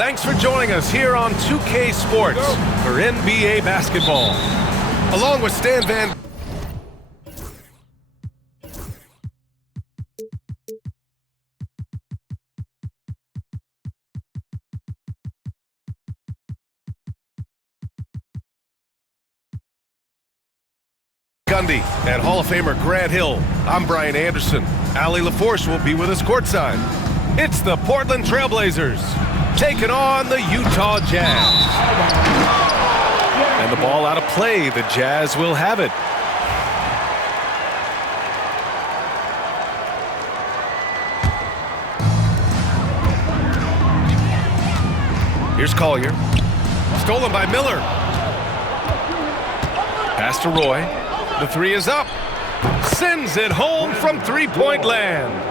Thanks for joining us here on 2K Sports for NBA basketball. Along with Stan Van Gundy and Hall of Famer Grant Hill. I'm Brian Anderson. Allie LaForce will be with us courtside. It's the Portland Trailblazers taking on the Utah Jazz. And the ball out of play. The Jazz will have it. Here's Collier. Stolen by Miller. Pass to Roy. The three is up. Sends it home from three-point land.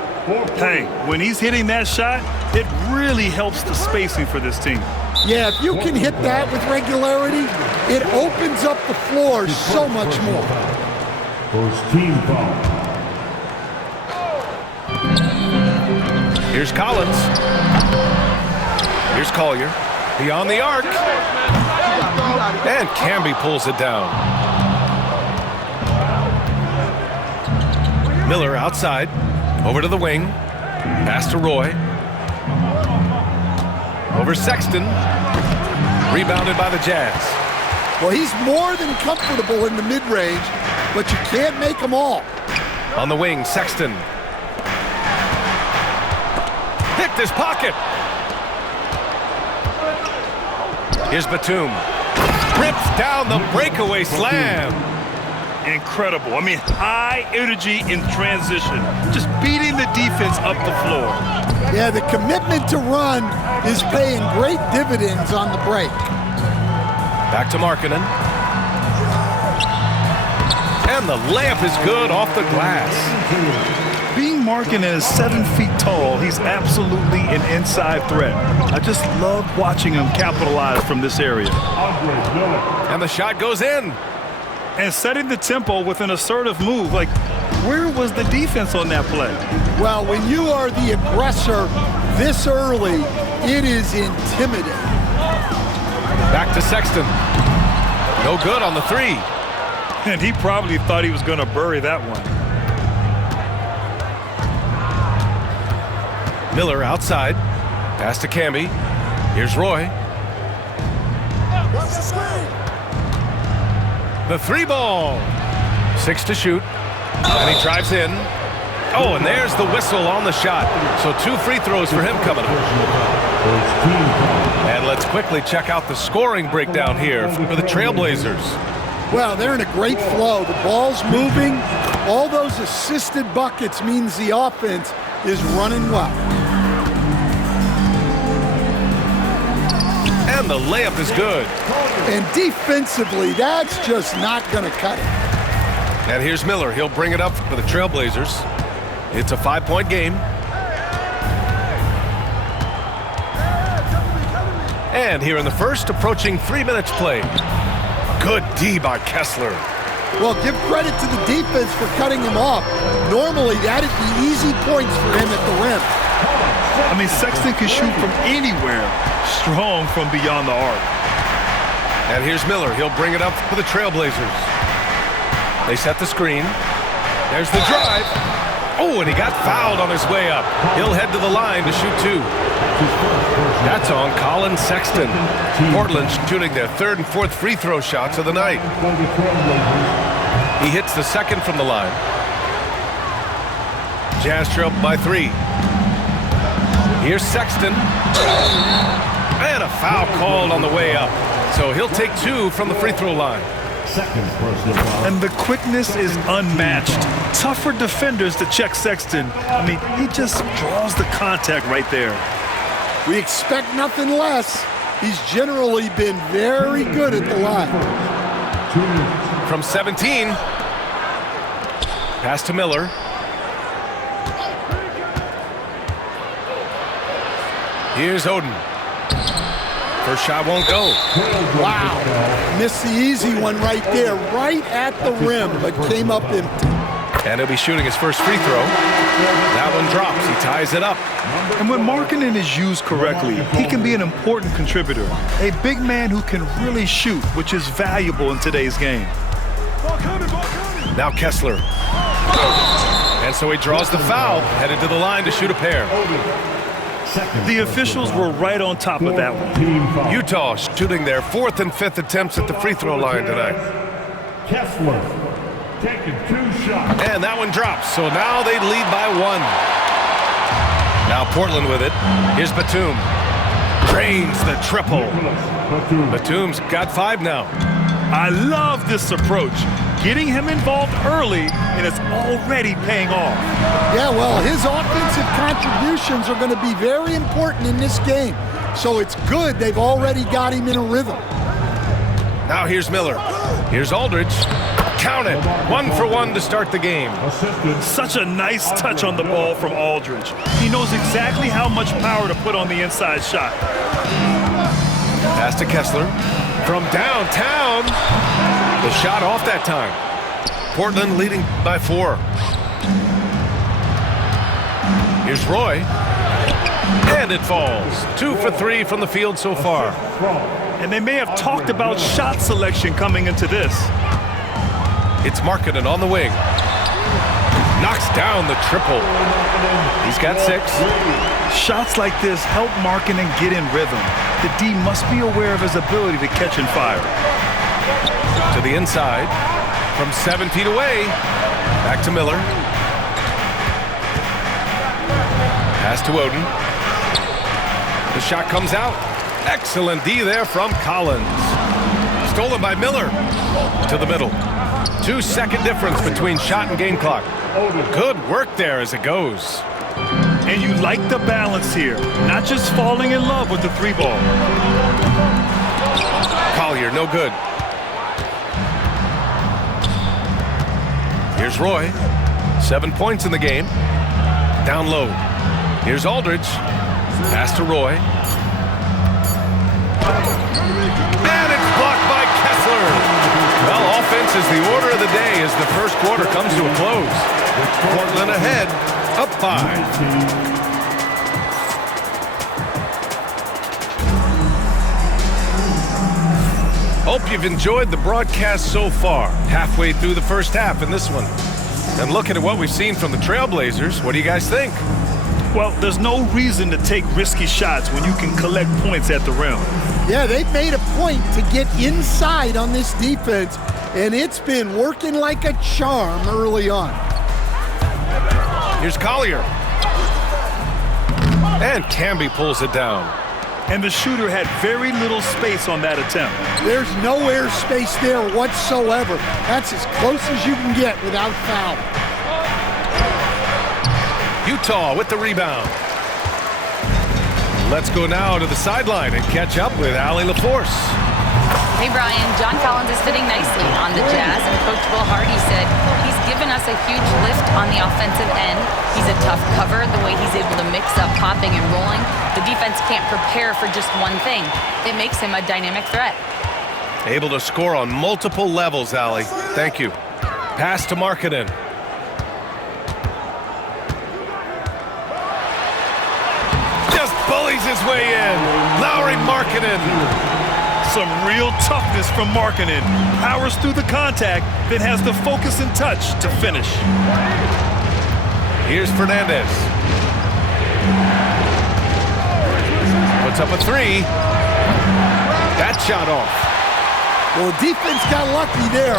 Hey, when he's hitting that shot, it really helps the spacing for this team. Yeah, if you can hit that with regularity, it opens up the floor so much more. First team foul. Here's Collins. Here's Collier. Beyond the arc. And Camby pulls it down. Miller outside. Over to the wing. Pass to Roy. Over Sexton. Rebounded by the Jazz. Well, he's more than comfortable in the mid-range, but you can't make them all. On the wing, Sexton. Picked his pocket. Here's Batum. Rips down the breakaway slam. Incredible. I mean, high energy in transition. Just beating the defense up the floor. Yeah, the commitment to run is paying great dividends on the break. Back to Markkanen. And the layup is good off the glass. Being Markkanen is 7 feet tall, he's absolutely an inside threat. I just love watching him capitalize from this area. And the shot goes in. And setting the tempo with an assertive move. Like, where was the defense on that play? Well, when you are the aggressor this early, it is intimidating. Back to Sexton. No good on the three. And he probably thought he was going to bury that one. Miller outside. Pass to Camby. Here's Roy. The three ball. 6 to shoot. And he drives in. Oh, and there's the whistle on the shot. So 2 free throws for him coming up. And let's quickly check out the scoring breakdown here for the Trailblazers. Well, they're in a great flow. The ball's moving. All those assisted buckets means the offense is running well. And the layup is good. And defensively, that's just not going to cut it. And here's Miller. He'll bring it up for the Trailblazers. It's a 5-point game. And here in the first, approaching 3 minutes played. Good D by Kessler. Well, give credit to the defense for cutting him off. Normally, that'd be easy points for him at the rim. I mean, Sexton can shoot from anywhere. Strong from beyond the arc. And here's Miller. He'll bring it up for the Trailblazers. They set the screen. There's the drive. Oh, and he got fouled on his way up. He'll head to the line to shoot 2. That's on Colin Sexton. Portland shooting their 3rd and 4th free throw shots of the night. He hits the second from the line. Jazz trail by 3. Here's Sexton. And a foul called on the way up. So he'll take 2 from the free throw line. And the quickness is unmatched. Tough for defenders to check Sexton. I mean, he just draws the contact right there. We expect nothing less. He's generally been very good at the line. From 17. Pass to Miller. Here's Oden. First shot won't go. Wow. Missed the easy one right there, right at the rim, but came up empty. And he'll be shooting his first free throw. That one drops. He ties it up. And when Markkanen is used correctly, he can be an important contributor. A big man who can really shoot, which is valuable in today's game. Now Kessler. And so he draws the foul, headed to the line to shoot a pair. The officials were right on top of that one. Utah shooting their 4th and 5th attempts at the free throw line tonight. Kessler taking 2 shots. And that one drops, so now they lead by 1. Now Portland with it. Here's Batum. Drains the triple. Batum's got 5 now. I love this approach. Getting him involved early, and it's already paying off. Yeah, well, his offensive contributions are going to be very important in this game. So it's good they've already got him in a rhythm. Now here's Miller. Here's Aldridge. Count it. 1 for 1 to start the game. Such a nice touch on the ball from Aldridge. He knows exactly how much power to put on the inside shot. Pass to Kessler. From downtown. The shot off that time. Portland leading by 4. Here's Roy. And it falls. 2 for 3 from the field so far. And they may have talked about shot selection coming into this. It's Markkanen on the wing. Knocks down the triple. He's got 6. Shots like this help Markkanen get in rhythm. The D must be aware of his ability to catch and fire. To the inside. From 7 feet away. Back to Miller. Pass to Oden. The shot comes out. Excellent D there from Collins. Stolen by Miller. To the middle. 2-second difference between shot and game clock. Good work there as it goes. And you like the balance here. Not just falling in love with the 3-ball. Collier, no good. Here's Roy. 7 points in the game. Down low. Here's Aldridge. Pass to Roy. And it's blocked by Kessler. Well, offense is the order of the day as the first quarter comes to a close. Portland ahead, up 5. Hope you've enjoyed the broadcast so far. Halfway through the first half in this one. And looking at what we've seen from the Trailblazers, what do you guys think? Well, there's no reason to take risky shots when you can collect points at the rim. Yeah, they've made a point to get inside on this defense, and it's been working like a charm early on. Here's Collier. And Camby pulls it down. And the shooter had very little space on that attempt. There's no air space there whatsoever. That's as close as you can get without foul. Utah with the rebound. Let's go now to the sideline and catch up with Allie LaForce. Hey, Brian. John Collins is fitting nicely on the Jazz, and Coach Will Hardy said he's given us a huge lift on the offensive end. He's a tough cover, the way he's able to mix up popping and rolling. The defense can't prepare for just one thing. It makes him a dynamic threat. Able to score on multiple levels, Allie. Thank you. Pass to Markkanen. Just bullies his way in. Lauri Markkanen. Some real toughness from Markkanen. Powers through the contact, then has the focus and touch to finish. Here's Fernandez. Puts up a 3. That shot off. Well, defense got lucky there.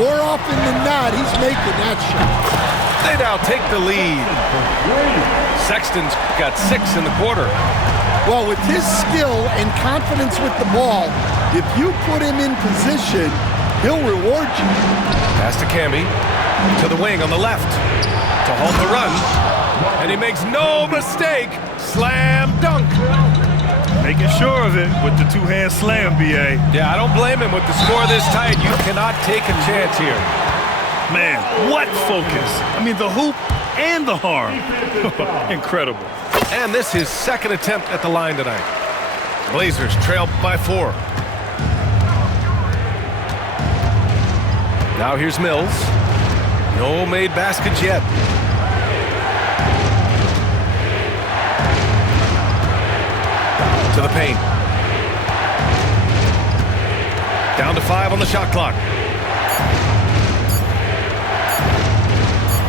More often than not, he's making that shot. They now take the lead. Sexton's got 6 in the quarter. Well, with his skill and confidence with the ball, if you put him in position, he'll reward you. Pass to Camby. To the wing on the left. To halt the run. And he makes no mistake. Slam dunk. Making sure of it with the two-hand slam, B.A. Yeah, I don't blame him with the score this tight. You cannot take a chance here. Man, what focus. I mean, the hoop and the harm. Incredible. And this is his second attempt at the line tonight. Blazers trail by 4. Now here's Mills. No made baskets yet. To the paint. Down to 5 on the shot clock.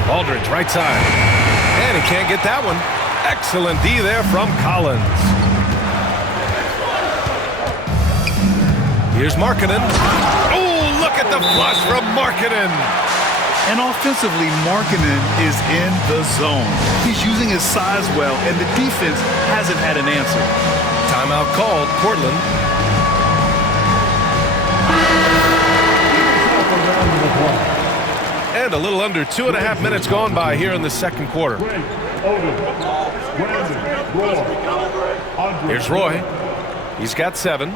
Aldridge, right side. And he can't get that one. Excellent D there from Collins. Here's Markkanen. Oh, look at the flush from Markkanen. And offensively, Markkanen is in the zone. He's using his size well, and the defense hasn't had an answer. Timeout called, Portland. And a little under 2.5 minutes gone by here in the second quarter. Here's Roy. He's got 7.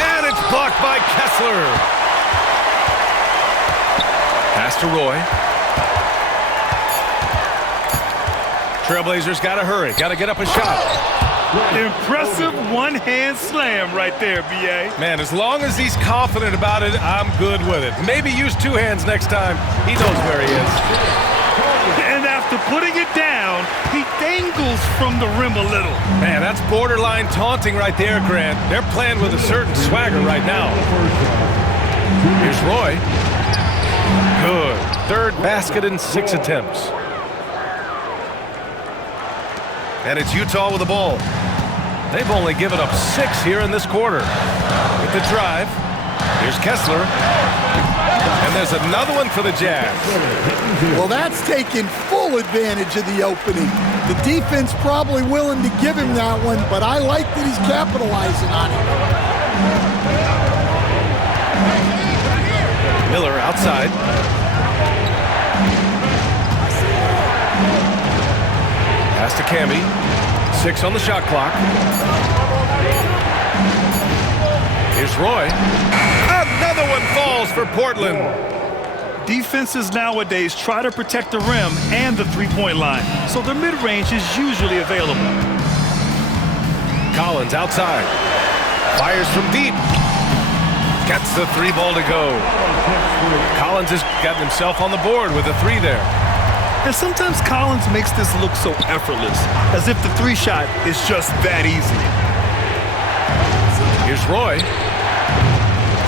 And it's blocked by Kessler. Pass to Roy. Trailblazers got to hurry. Got to get up a shot. Impressive one-hand slam right there, B.A. Man, as long as he's confident about it, I'm good with it. Maybe use 2 hands next time. He knows where he is. And after putting it down, he dangles from the rim a little. Man, that's borderline taunting right there, Grant. They're playing with a certain swagger right now. Here's Roy. Good. 3rd basket in 6 attempts. And it's Utah with the ball. They've only given up 6 here in this quarter. With the drive, here's Kessler. And there's another one for the Jazz. Well, that's taking full advantage of the opening. The defense probably willing to give him that one, but I like that he's capitalizing on it. Miller outside. Pass to Camby. 6 on the shot clock. Here's Roy. Another one falls for Portland. Defenses nowadays try to protect the rim and the three-point line, so their mid-range is usually available. Collins outside. Fires from deep. Gets the 3 ball to go. Collins has gotten himself on the board with a 3 there. And sometimes Collins makes this look so effortless, as if the 3 shot is just that easy. Here's Roy.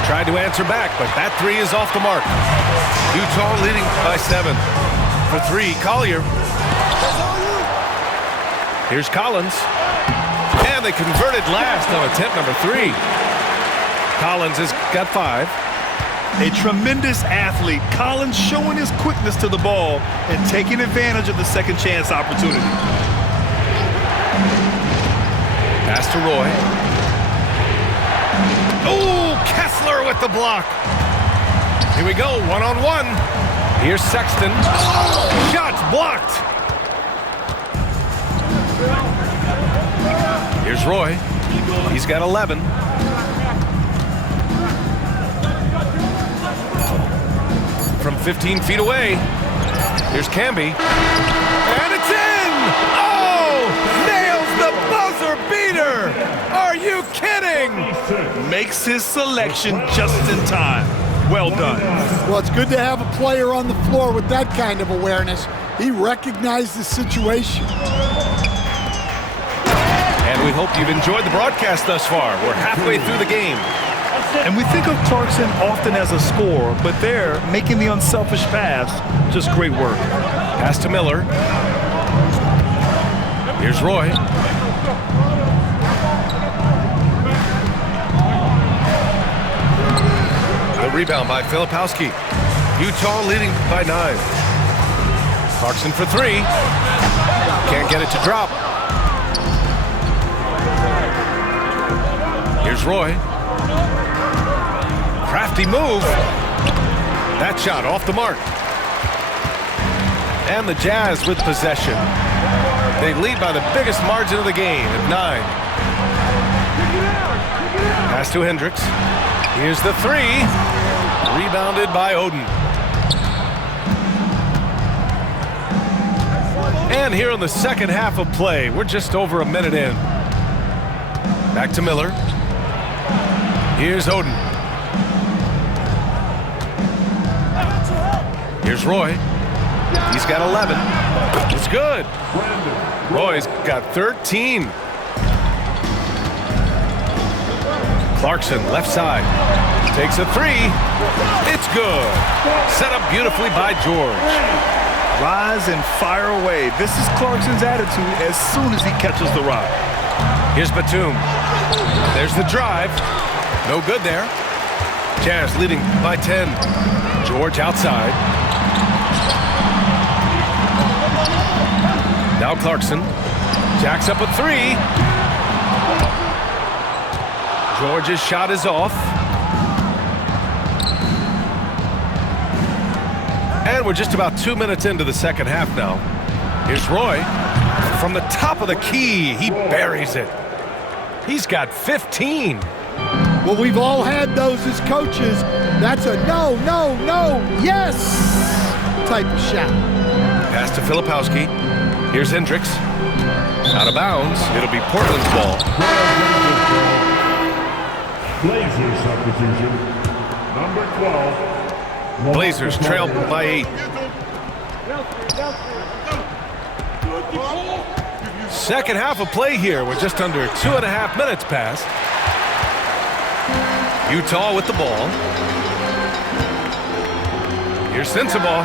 Tried to answer back, but that 3 is off the mark. Utah leading by 7. For 3, Collier. Here's Collins. And they converted last on attempt number 3. Collins has got 5. A tremendous athlete, Collins showing his quickness to the ball and taking advantage of the second chance opportunity. Pass to Roy. Oh, Kessler with the block. Here we go, 1-on-1. Here's Sexton. Shots blocked. Here's Roy. He's got 11. From 15 feet away. Here's Camby. And it's in! Oh! Nails the buzzer beater! Are you kidding? Makes his selection just in time. Well done. Well, it's good to have a player on the floor with that kind of awareness. He recognized the situation. And we hope you've enjoyed the broadcast thus far. We're halfway through the game. And we think of Clarkson often as a scorer, but there, making the unselfish pass, just great work. Pass to Miller. Here's Roy. The rebound by Filipowski. Utah leading by 9. Clarkson for 3. Can't get it to drop. Here's Roy. Crafty move. That shot off the mark. And the Jazz with possession. They lead by the biggest margin of the game at 9. Pass to Hendricks. Here's the 3. Rebounded by Oden. And here in the second half of play, we're just over a minute in. Back to Miller. Here's Oden. Here's Roy. He's got 11. It's good. Roy's got 13. Clarkson, left side. Takes a three. It's good. Set up beautifully by George. Rise and fire away. This is Clarkson's attitude as soon as he catches the rock. Here's Batum. There's the drive. No good there. Jazz leading by 10. George outside. Now Clarkson. Jacks up a three. George's shot is off. And we're just about 2 minutes into the second half now. Here's Roy. From the top of the key, he buries it. He's got 15. Well, we've all had those as coaches. That's a no, no, no, yes type of shot. Pass to Filipowski. Here's Hendricks. Out of bounds. It'll be Portland's ball. Blazers substitution. Number 12. Blazers trail by 8. Second half of play here. We're just under 2.5 minutes past. Utah with the ball. Here's Sensabaugh.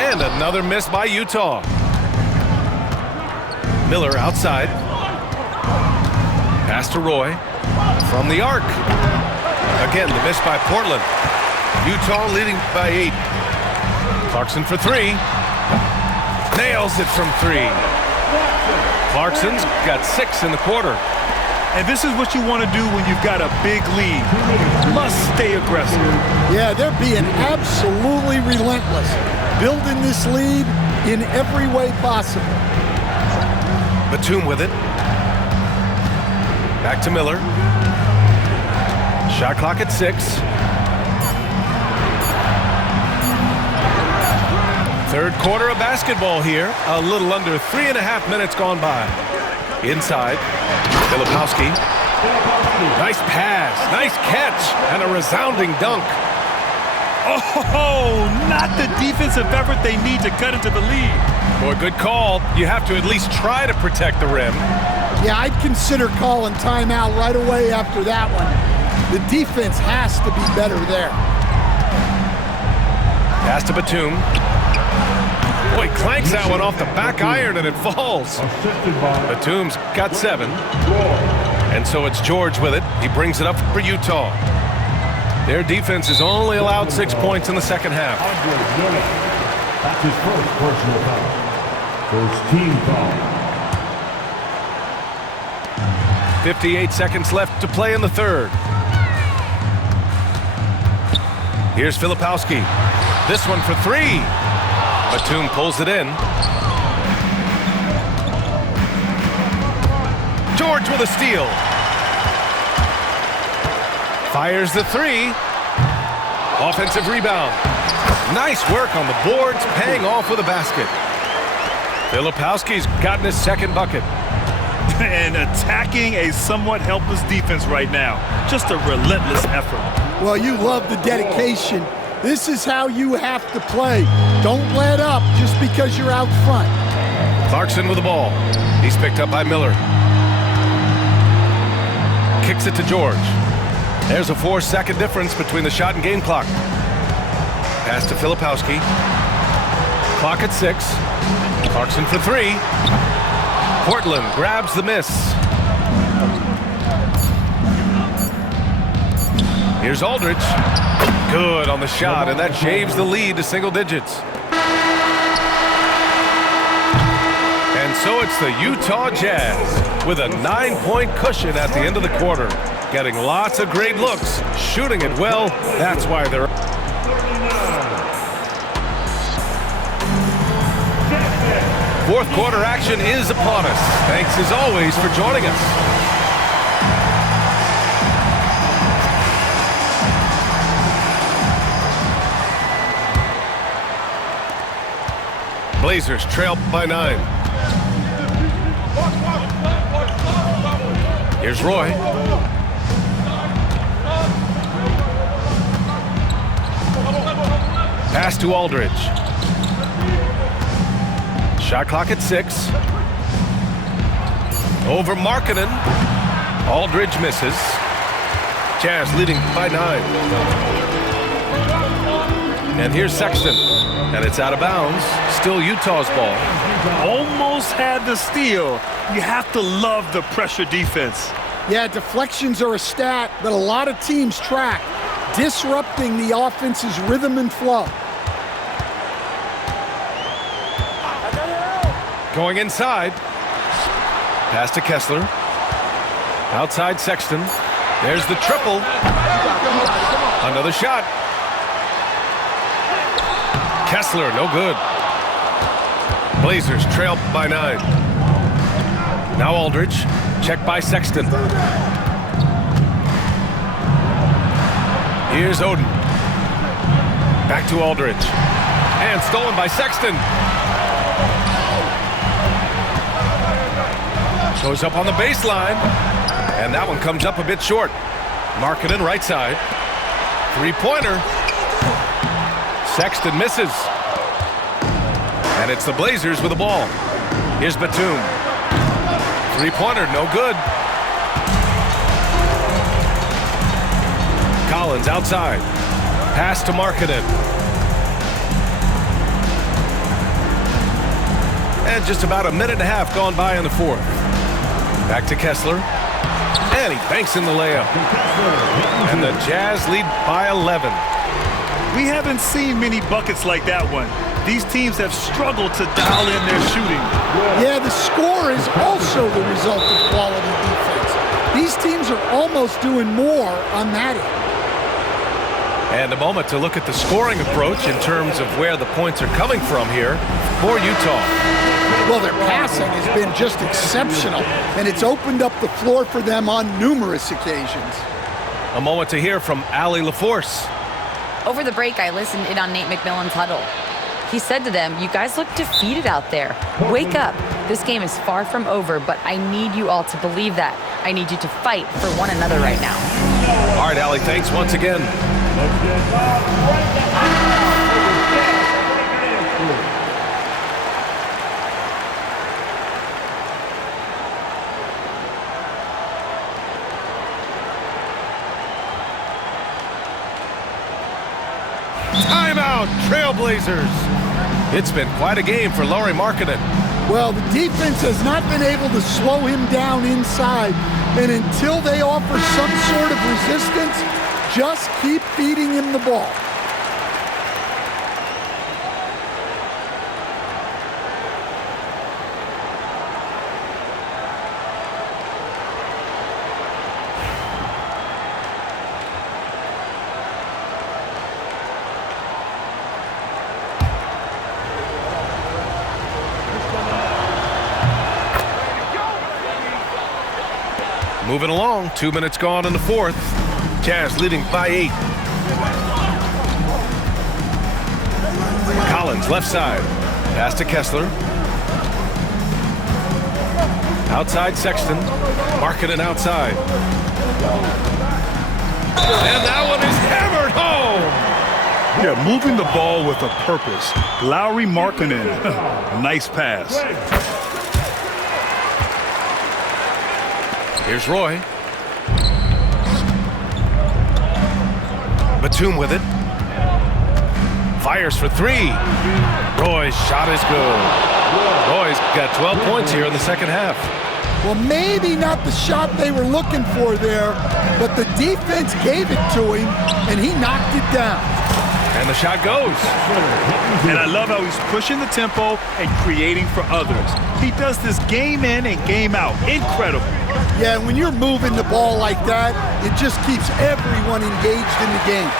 And another miss by Utah. Miller outside. Pass to Roy. From the arc. Again, the miss by Portland. Utah leading by 8. Clarkson for 3. Nails it from 3. Clarkson's got 6 in the quarter. And this is what you want to do when you've got a big lead. You must stay aggressive. Yeah, they're being absolutely relentless. Building this lead in every way possible. Batum with it. Back to Miller. Shot clock at 6. Third quarter of basketball here. A little under 3.5 minutes gone by. Inside. Filipowski. Nice pass. Nice catch. And a resounding dunk. Oh, not the defensive effort they need to cut into the lead. Boy, good call. You have to at least try to protect the rim. Yeah, I'd consider calling timeout right away after that one. The defense has to be better there. Pass to Batum. Boy, clanks that one off the back iron and it falls. Batum's got 7. And so it's George with it. He brings it up for Utah. Their defense has only allowed 6 points in the second half. That's his first personal foul. First team foul. 58 seconds left to play in the third. Here's Filipowski. This one for 3. Batum pulls it in. George with a steal. Fires the 3. Offensive rebound. Nice work on the boards, paying off with a basket. Filipowski's gotten his second bucket. And attacking a somewhat helpless defense right now. Just a relentless effort. Well, you love the dedication. This is how you have to play. Don't let up just because you're out front. Clarkson with the ball. He's picked up by Miller. Kicks it to George. There's a 4-second difference between the shot and game clock. Pass to Filipowski. Clock at 6. Clarkson for 3. Portland grabs the miss. Here's Aldridge. Good on the shot, and that shaves the lead to single digits. And so it's the Utah Jazz with a 9-point cushion at the end of the quarter. Getting lots of great looks, shooting it well. That's why they're... Fourth quarter action is upon us. Thanks as always for joining us. Blazers trail by 9. Here's Roy. Pass to Aldridge. Shot clock at 6. Over Markkanen. Aldridge misses. Jazz leading by 9. And here's Sexton. And it's out of bounds. Still Utah's ball. Almost had the steal. You have to love the pressure defense. Yeah, deflections are a stat that a lot of teams track, disrupting the offense's rhythm and flow. Going inside. Pass to Kessler. Outside Sexton. There's the triple. Another shot. Kessler, no good. Blazers trail by 9. Now Aldridge. Check by Sexton. Here's Oden. Back to Aldridge. And stolen by Sexton. Goes up on the baseline. And that one comes up a bit short. Markkanen right side. Three-pointer. Sexton misses. And it's the Blazers with the ball. Here's Batum. Three-pointer, no good. Collins outside. Pass to Markkanen. And just about a minute and a half gone by in the fourth. Back to Kessler. And he banks in the layup. And the Jazz lead by 11. We haven't seen many buckets like that one. These teams have struggled to dial in their shooting. Yeah, the score is also the result of quality defense. These teams are almost doing more on that end. And a moment to look at the scoring approach in terms of where the points are coming from here for Utah. Well, their passing has been just exceptional, and it's opened up the floor for them on numerous occasions. A moment to hear from Allie LaForce. Over the break, I listened in on Nate McMillan's huddle. He said to them, "You guys look defeated out there. Wake up. This game is far from over, but I need you all to believe that. I need you to fight for one another right now." All right, Allie, thanks once again. Timeout, Trailblazers. It's been quite a game for Lauri Markkanen. Well, the defense has not been able to slow him down inside, and until they offer some sort of resistance, just keep feeding him the ball. Moving along, 2 minutes gone in the fourth. Jazz leading by 8. Collins left side. Pass to Kessler. Outside Sexton. Markkanen outside. And that one is hammered home. Yeah, moving the ball with a purpose. Lauri Markkanen. Nice pass. Here's Roy. Batum with it. Fires for 3. Roy's shot is good. Roy's got 12 points here in the second half. Well, maybe not the shot they were looking for there, but the defense gave it to him, and he knocked it down. And the shot goes. And I love how he's pushing the tempo and creating for others. He does this game in and game out. Incredible. Yeah, when you're moving the ball like that, it just keeps everyone engaged in the game.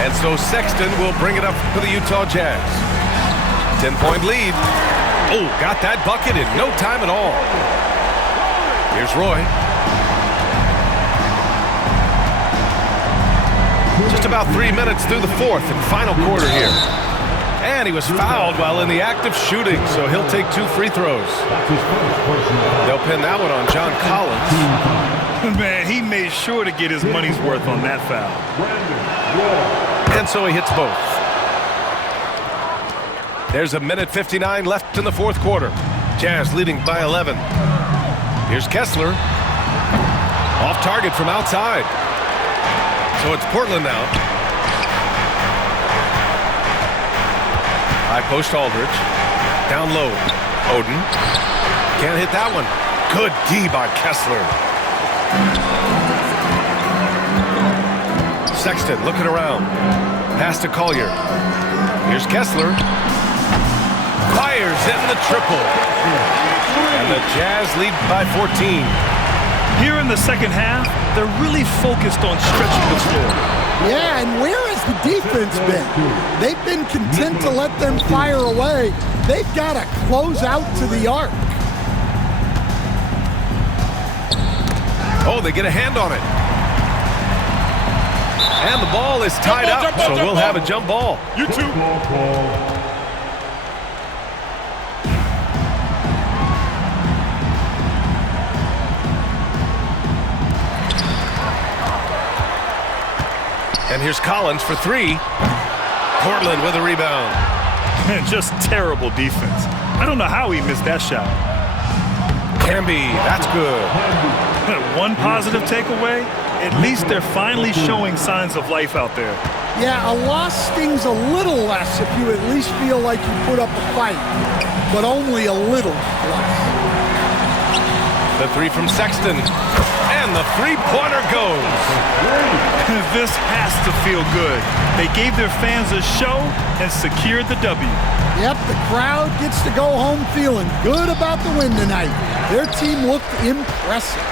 And so Sexton will bring it up for the Utah Jazz. 10-point lead. Oh, got that bucket in no time at all. Here's Roy. Just about 3 minutes through the fourth and final quarter here. And he was fouled while in the act of shooting, so he'll take 2 free throws. They'll pin that one on John Collins. Man, he made sure to get his money's worth on that foul. And so he hits both. There's a minute 59 left in the fourth quarter. Jazz leading by 11. Here's Kessler. Off target from outside. So it's Portland now. High post Aldridge. Down low. Oden. Can't hit that one. Good D by Kessler. Sexton looking around. Pass to Collier. Here's Kessler. Fires in the triple. And the Jazz lead by 14. Here in the second half, they're really focused on stretching the floor. Yeah, and where has the defense been? They've been content to let them fire away. They've got to close out to the arc. Oh, they get a hand on it. And the ball is tied up, so we'll have a jump ball. You too. And here's Collins for three. Portland with a rebound. Just terrible defense. I don't know how he missed that shot. Camby, that's good. One positive takeaway, at least they're finally showing signs of life out there. Yeah, a loss stings a little less if you at least feel like you put up a fight, but only a little less. The three from Sexton. And the three-pointer goes. This has to feel good. They gave their fans a show and secured the W. Yep, the crowd gets to go home feeling good about the win tonight. Their team looked impressive.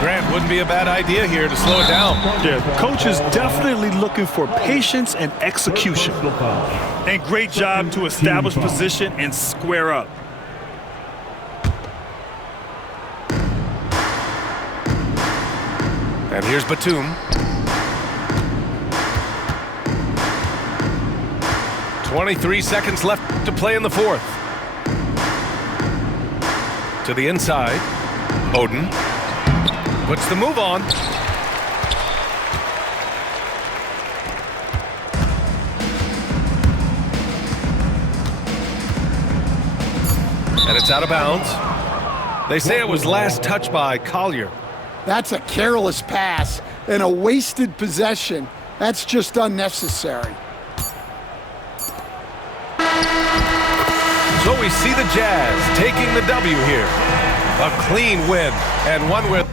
Grant, wouldn't be a bad idea here to slow it down. Yeah, the coach is definitely looking for patience and execution. And great job to establish position and square up. And here's Batum. 23 seconds left to play in the fourth. To the inside. Oden. Puts the move on. And it's out of bounds. They say it was last touched by Collier. That's a careless pass and a wasted possession. That's just unnecessary. So we see the Jazz taking the W here. A clean win, and one where